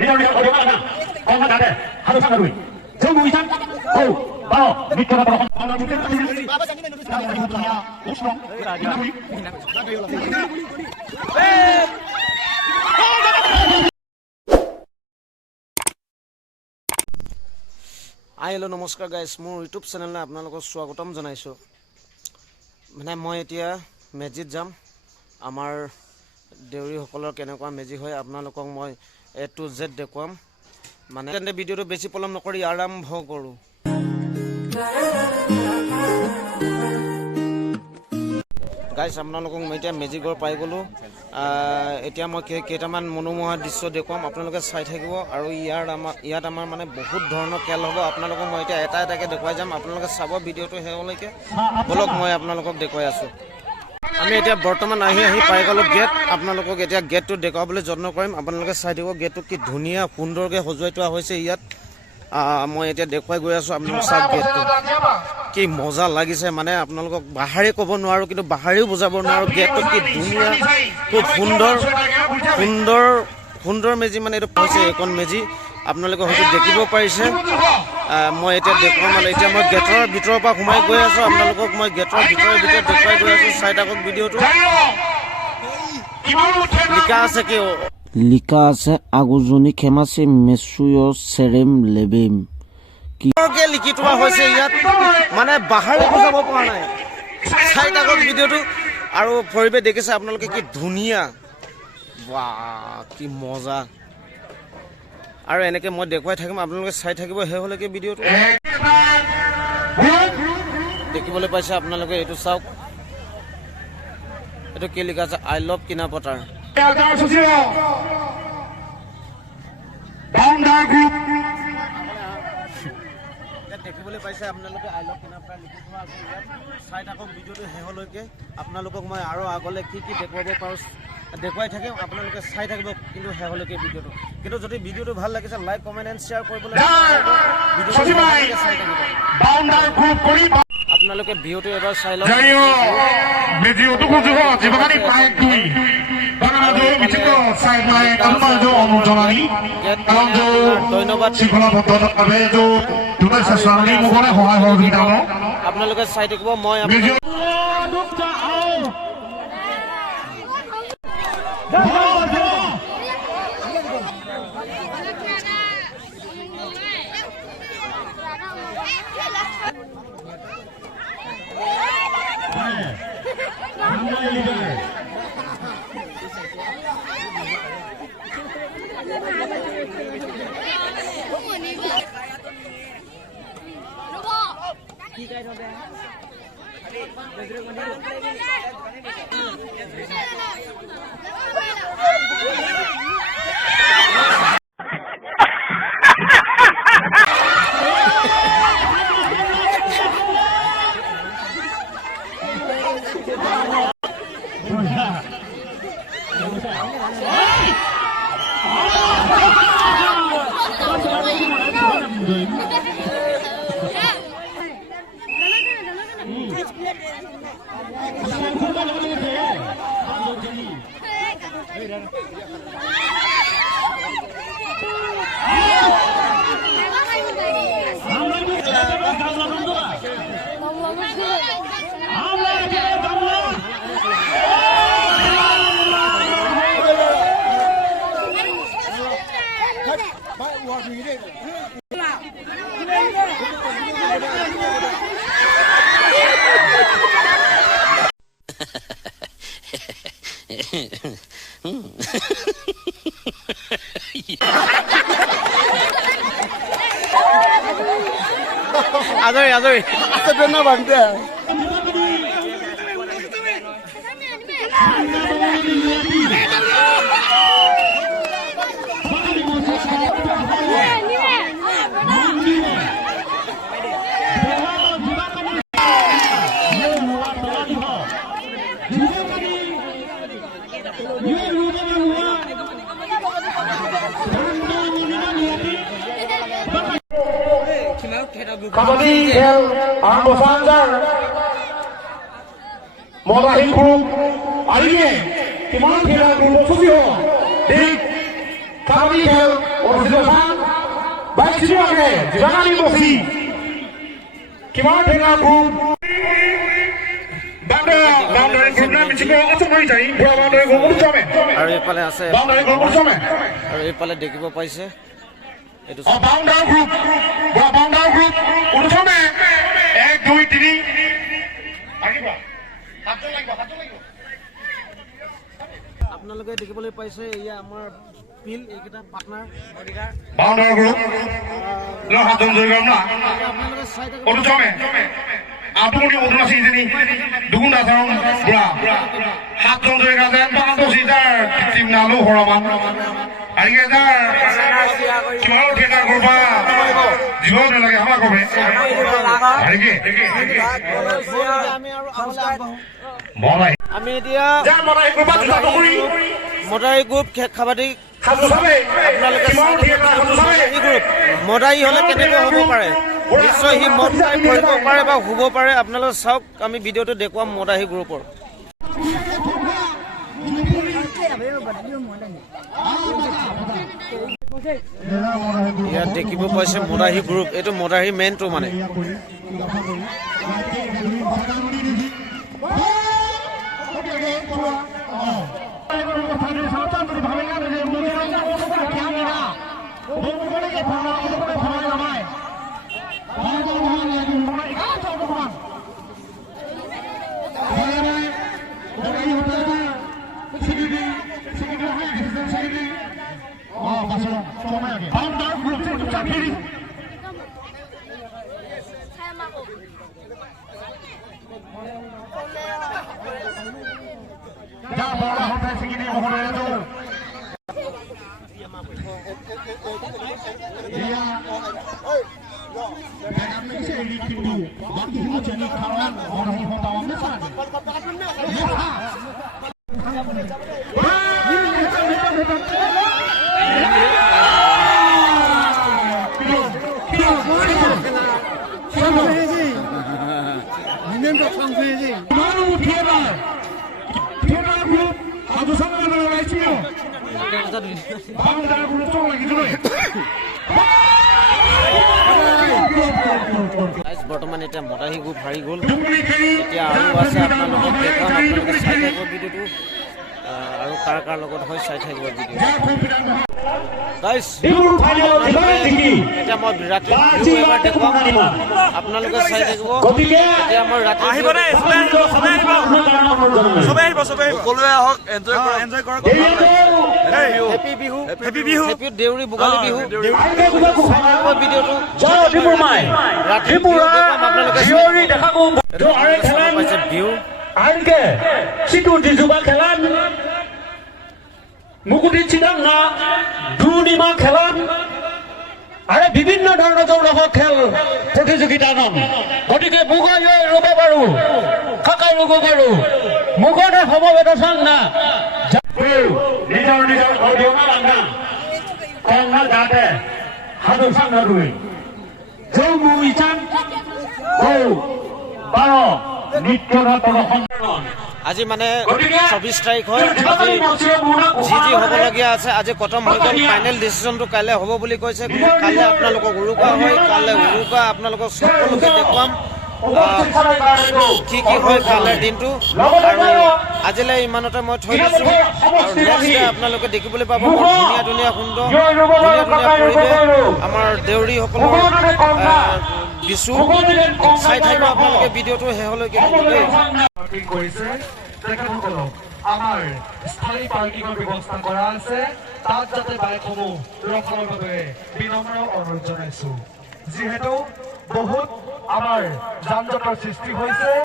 리얼리얼 어려워하나 건강하게 하루 상하루이 정부 이상 오 바로 밑에가 바로 하나 둘셋 hello नमस्कार guys मोर YouTube channel आपनालोকক स्वागतम जनाइছো মানে মই এতিয়া মেজিত যাম আমাৰ দেউৰী সকলৰ কেনেকুৱা মেজি হয় আপোনালোকক মই A to Z দেখুৱাম মানে তেন্তে ভিডিওটো বেছি পলম নকৰি আৰম্ভ কৰো গাইস আপোনালোকক মই এতিয়া মেজিগৰ পাই গলো এতিয়া মই কেইটামান মনোমোহা দৃশ্য দেখুৱাম আপোনালোকে চাই থাকিব আৰু ইয়াত আমাৰ মানে বহুত ধৰণৰ খেল হ'ব আপোনালোকক মই এতিয়া এটা এটাকে দেখুৱাই যাম আপোনালোকে চাব ভিডিওটো হেলৈকে বলক মই আপোনালোকক দেখুৱাই আছো আমি এতিয়া বৰ্তমান আহি পাই গলো গেট আপোনালোকক এতিয়া গেটটো দেখাবলৈ যত্ন কৰিম আপোনালোকে চাই থাকিব গেটটো কি ধুনীয়া সুন্দৰকৈ সজোৱাই থোৱা হৈছে ইয়াত মই এতিয়া দেখুৱাই গৈ আছো আপোনালোক চাওক গেটটো কি মজা লাগিছে মানে আপোনালোকক বাহাৰে ক'ব নোৱাৰো কিন্তু বাহাৰেও বুজাব নোৱাৰো গেটটো কি ধুনীয়া খুব সুন্দৰ মেজি মানে এইটো হৈছে এখন মেজি আপোনালোকে হয়তো দেখিব পাৰিছে মই এতিয়া দেখুৱাম মানে এতিয়া মই গেটৰ ভিতৰৰ পৰা সোমাই গৈ আছো আপোনালোকক মই গেটৰ ভিতৰত দেখুৱাই গৈ আছো চাই থাকক ভিডিওটো লিখা আছে আগুজনী খেমাচি মেছুয় চেৰেম লেবেম কিকে লিখি থোৱা হৈছে ইয়াত মানে বাহাৰে বুজাব পৰা নাই চাই থাকক ভিডিওটো আৰু পৰিৱেশ দেখিছে আপোনালোকে কি ধুনীয়া বাহ কি মজা আৰু এনেকে মই দেখুৱাই থাকিম আপোনালোকে চাই থাকিব হেলৈকে ভিডিওটো দেখিবলৈ পাইছে আপোনালোকে এইটো চাওক এইটো কি লিখা আছে আই লাভ কিনাপটাৰ দেখিবলৈ পাইছে আপোনালোকে আই লাভ কিনাপটাৰ লিখি থোৱা আছে ইয়াত চাই থাকক ভিডিওটো হেলৈকে আপোনালোকক মই আৰু আগলৈ কি দেখুৱাব পাৰো দেখুৱাই থাকিম আপোনালোকে চাই থাকিব কিন্তু হেলৈকে ভিডিওটো কিন্তু যদি ভিডিওটো ভাল লাগিছে লাইক কমেন্ট এণ্ড শ্বেয়াৰ কৰিবলৈ আপোনালোকে ভিডিওটো এবাৰ চাই লওক ধন্যবাদ আপোনালোকে চাই থাকিব মই আজৰি না বান্ধে কাবাডী খেল আৰম্ভ চাঞ্জাৰ মদাহী গ্ৰুপ আহিলে কিমান খেলা গ্ৰুপ সূচী হ'ব ঠিক কাবাডী খেল Konstitusi baik sebagai jangan emosi. Gimana dengan grup? Boundary group na michiko atomai jai. Boundary group uruchame. আৰু এইফালে আছে Boundary group uruchame. আৰু এইফালে দেখিব পাইছে এইটো Boundary group uruchame. 1 2 3 আহিবা হাতজন লাগিব আপোনালোকে দেখিবলৈ পাইছে এয়া আমাৰ পিল এইকেইটা পাৰ্টনাৰ অধিকাৰ Boundary group lo হাতজন জয়গাম না আপোনালোকে চাই থাকক uruchame Apuni uduna sini dukung dasar bra হাতজন Jaigaon যেন পাঁচটো সিটাৰ টিম নালো হৰমান আইগে যাৰ কিমান ঠিকা কৰবা জীবন নালাগে আমাৰ কবে আইগে মলাই আমি এতিয়া যা মলাই কৰবা কৰি মদাৰী গ্ৰুপ কাবাডী খাজু সাবে আপোনালোকে কিমান ঠিকা খাজু সাবে গ্ৰুপ মদাৰী হ'লে কেনেকৈ হ'ব পাৰে নিশ্চয় সি মদ খাই কৰিব পাৰে বা হ'ব পাৰে আপোনালোকে চাওক আমি ভিডিঅ'টো দেখুৱাম মদাৰী গ্ৰুপৰ ইয়াত দেখিব পাইছে মদাহী গ্ৰুপ এইটো মদাহী মেইনটো মানে বৰ্তমান এতিয়া মদাহী গ্ৰুপ হাৰি গ'ল এতিয়া আৰু আছে আপোনালোকক দেখাম আপোনালোকে চাই থাকিব ভিডিঅ'টো আৰু কাৰ লগত হয় চাই থাকিব ভিডিঅ' গাইজ এতিয়া মই ৰাতি এবাৰ দেখুৱাম আপোনালোকে চাই থাকিব এতিয়া মই ৰাতি হেপী বিহু হেপী দেউৰী ভোগালী বিহু ভিডিঅ'টো আপোনালোকে Bihu Arke, situ di Zuba Kelan, Mukuti Chidanga, Dunima Kelan, Are Bibina Dona Kel, Tekizukitanam, Kotike Buga Rubabaru, Kaka Rubabaru, Mugana Homova Sanga, Nidar, Odionanga, Kanga Gate, Hadu Sanga Rui, Jomu Ichan, Baro. আজি মানে 24 তাৰিখ হয় আজি যি হ'বলগীয়া আছে আজি খতম হৈ গ'ল ফাইনেল ডিচিশ্যনটো কাইলৈ হ'ব বুলি কৈছে কাইলৈ আপোনালোকক উৰুকা হয় কাইলৈ উৰুকা আপোনালোকক সকলোকে দেখুৱাম কি হয় কাইলৈৰ দিনটো আৰু আজিলৈ ইমানতে মই থৈ দিছোঁ আৰু নেক্সট ডে আপোনালোকে দেখিবলৈ পাব ধুনীয়া সুন্দৰ পৰিৱেশ আমাৰ দেউৰীসকলৰ বিশু চাই থাকিব আপোনালোকে ভিডিঅ'টো শেষলৈকে আমাৰ স্থায়ী পাৰ্কিঙৰ ব্যৱস্থা কৰা আছে তাত যাতে বাইকসমূহ ৰখাৰ বাবে বিনম্ৰ অনুৰোধ জনাইছো যিহেতু বহুত আমাৰ যান জঁটৰ সৃষ্টি হৈছে